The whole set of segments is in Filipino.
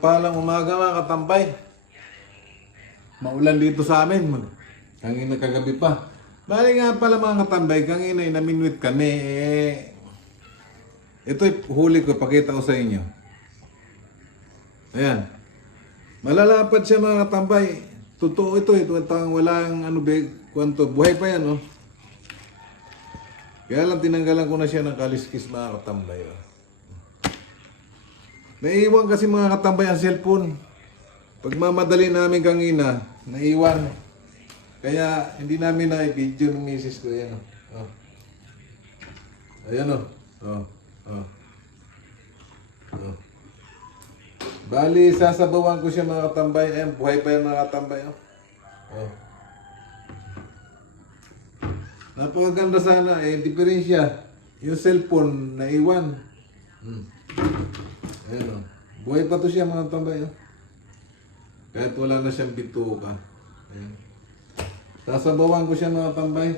Mapagpalang umaga mga katambay. Maulan dito sa amin. Kanina kagabi pa. Bali nga pala mga katambay, kanina naminwit kami. Ito'y huli ko, pakita ko sa inyo. Ayan. Malalapad siya mga katambay. Totoo ito, walang kwanto. Buhay pa yan, oh. Kaya lang tinanggalan ko na siya ng kaliskis mga katambay. Oh. Naiiwan kasi mga katambay ang cellphone. Pagmamadali namin kanina, naiwan. Kaya hindi namin na-video ng misis ko. Ayan o. Oh. Ayan o. Oh. Oh. Oh. Bali, sasabawan ko siya mga katambay. Ayan, buhay pa yan mga katambay. Oh. Oh. Napakaganda sana. Diferensya. Yung cellphone, naiwan. Ayan o. Buhay pa to siya mga katambay. Oh. Kahit wala na siyang bituka. Ayan. Sasabawan ko siya mga tambay.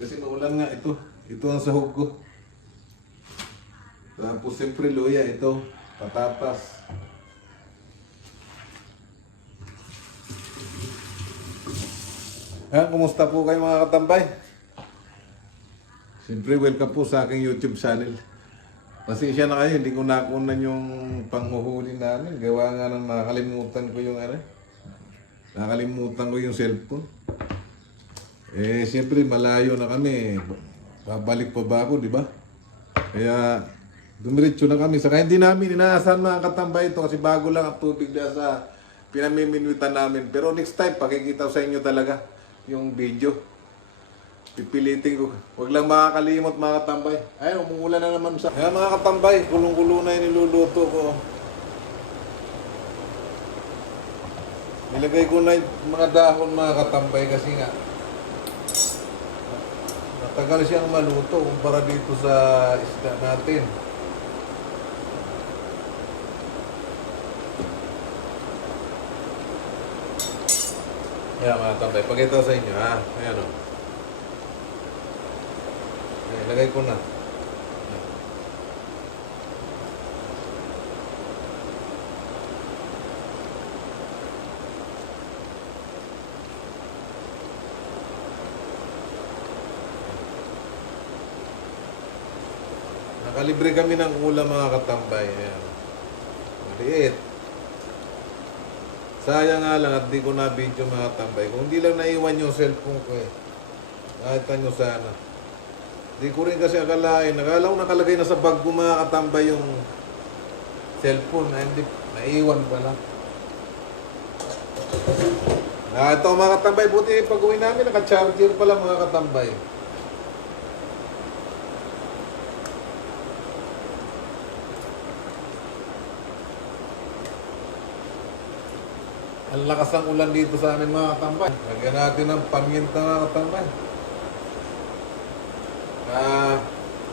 Kasi maulan nga ito. Ito ang sahog ko. Tapos siyempre luya ito. Patatas. Kumusta po kayo mga katambay? Siyempre welcome po sa aking YouTube channel. Pasensya na kayo, hindi ko nakunan yung panghuhuli namin. Gawa nga nang nakalimutan ko yung nakalimutan ko yung cellphone. Siyempre malayo na kami. Babalik pa ba ako, di ba? Kaya dumiretso na kami. Saka hindi namin inaasahan mga katambay ito kasi bago lang ang tubig na sa pinamiminwitan namin. Pero next time, pakikita ko sa inyo talaga yung video. Pipilitin ko. Huwag lang makakalimot mga katambay. Ay, umuulan na naman sa... Kaya mga katambay, kulong-kulo na yung niluluto ko. Nilagay ko na yung mga dahon mga katambay kasi nga matagal siyang maluto kumpara dito sa isda natin. Kaya mga katambay, pakita sa inyo ha. Ayan o. Lagay ko na. Nakalibre kami ng ulam mga katambay. Ayan. Maliit. Sayang nga lang at di ko na video mga katambay. Kung di lang naiwan yung cellphone ko eh. Kahit nyo sana. Di ko rin kasi akalain. Nakala ko nakalagay na sa bag ko mga katambay yung cellphone. Hindi, naiwan pala. Ito mga katambay. Buti pag-uwi namin, naka-charger pala mga katambay. Ang lakas ng ulan dito sa amin mga katambay. Lagyan natin ng paminta mga katambay.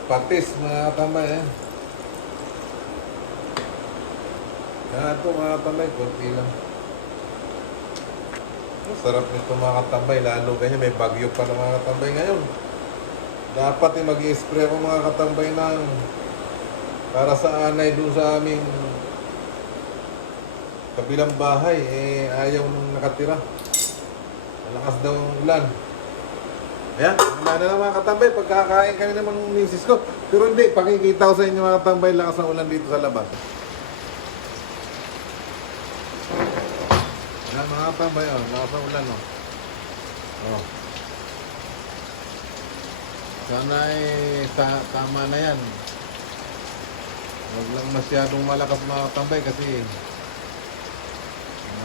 Patis mga katambay eh. Kaya ito mga katambay, kunti lang. Sarap nito mga katambay, lalo ganyan may bagyo pa ng mga katambay ngayon. Dapat mag-i-spray ako mga katambay ng para sa anay dun sa aming kabilang bahay, ayaw nung nakatira. Malakas daw ang ulan. Ayan, wala na lang mga katambay. Pagkakain kami naman ng misis ko. Pero hindi, pakikita ko sa inyo mga katambay, lakas ng ulan dito sa labas. Ayan mga katambay, lakas ng ulan. Sana tama na yan. Huwag lang masyadong malakas mga katambay kasi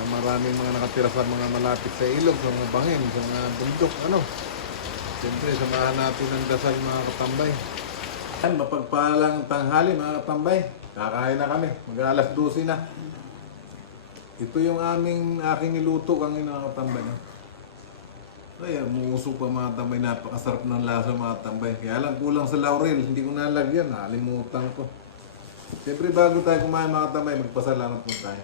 maraming mga nakatira sa mga malapit sa ilog, sa mga bangin, sa mga bundok, Siyempre, samahan natin ang dasal mga katambay. Yan, mapagpalang tanghali mga katambay. Kakain na kami, mag-alas 12 na. Ito yung aking niluto kanina mga katambay. Ay, umuusok pa mga katambay, napakasarap ng lasa mga katambay. Kaya lang kulang sa laurel, hindi ko nalagyan, nakalimutan ko. Siyempre, bago tayo kumain mga katambay, magpasalamat po tayo.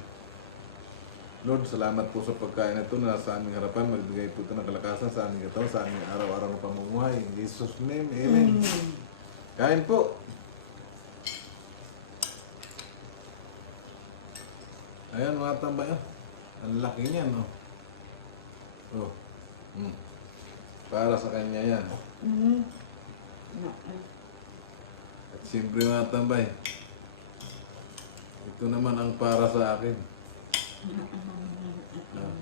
Lord, salamat po sa pagkain na ito na sa aming harapan. Magbigay po ito ng kalakasan sa aming katawan, sa aming araw-araw na pamumuhay. In Jesus' name, Amen. Kain po. Ayan mga tambay. Oh. Ang laki niyan. Oh. Oh. Mm. Para sa kanya yan. At siyempre mga tambay. Ito naman ang para sa akin. Ah.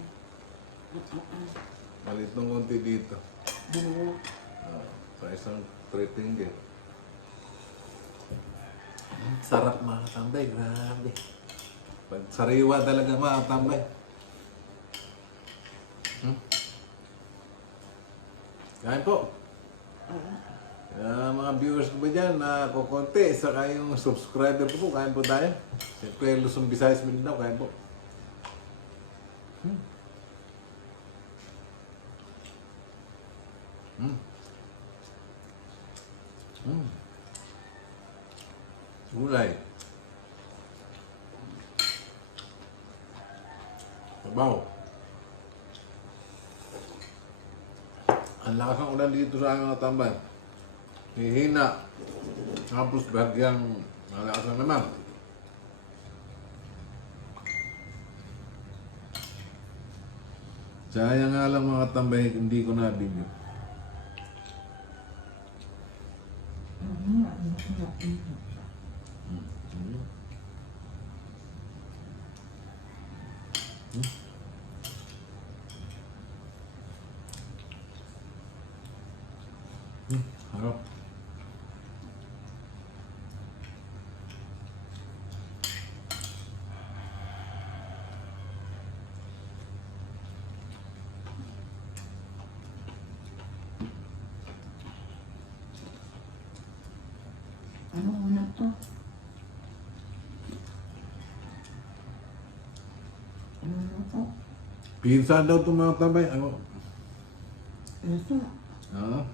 Malit ng konti dito. Ah, sa isang 3 finger. Sarap mga tambay, grabe. Pag sariwa talaga mga tambay. Kain po. Mga viewers ko ba dyan na kukunti, saka yung subscriber ko po, kain po tayo. Siyempre Luzon, Visayas, Mindanao, kain po. Gulay. Sabaw. Ang lakas ng ulan dito sa aming natambay. Hihina. Tapos bagyang malakas na naman. Sayang nga lang mga tambay, hindi ko na-video. Harap. Ano una to? Ano to? Pinsan daw itong mga tambay. Ano? Ano to? Ah.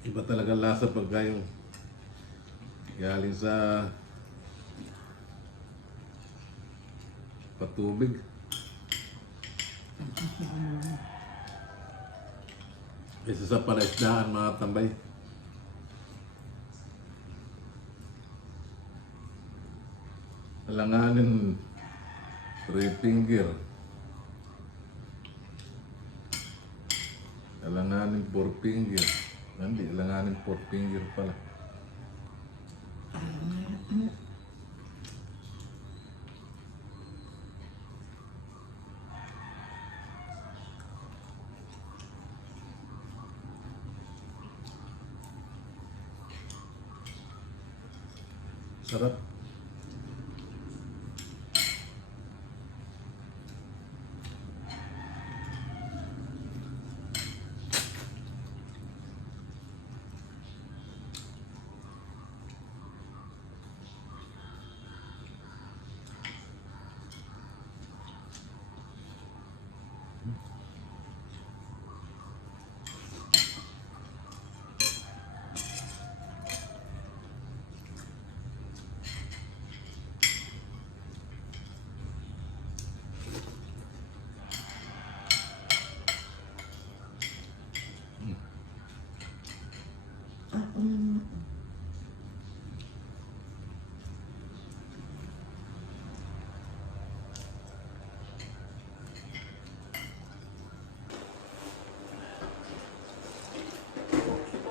Iba talaga lasa pagka yung galing sa patubig. Isa sa palaisdaan mga tambay. Alanganin 3 finger. Alanganin 4 finger. Hindi, alanganin 4 finger pala. Sarap.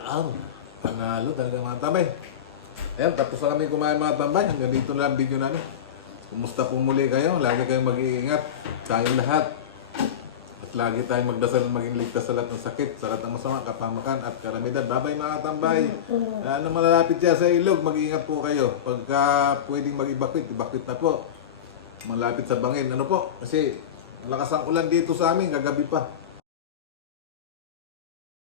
Wow! Panalo talaga mga tambay. Ayan, tapos na kami kumain mga tambay. Hanggang dito na lang video namin. Kumusta po muli kayo? Lagi kayong mag-iingat. Tayong lahat. At lagi tayong magdasal maging ligtas sa lahat ng sakit, sa lahat ng masama, kapamakan at kalamidad. Bye-bye mga tambay. Ano malalapit dyan sa ilog, mag-iingat po kayo. Pagka pwedeng mag-evacuate, evacuate na po. Malapit sa bangin. Ano po? Kasi malakas ang ulan dito sa amin, gagabi pa.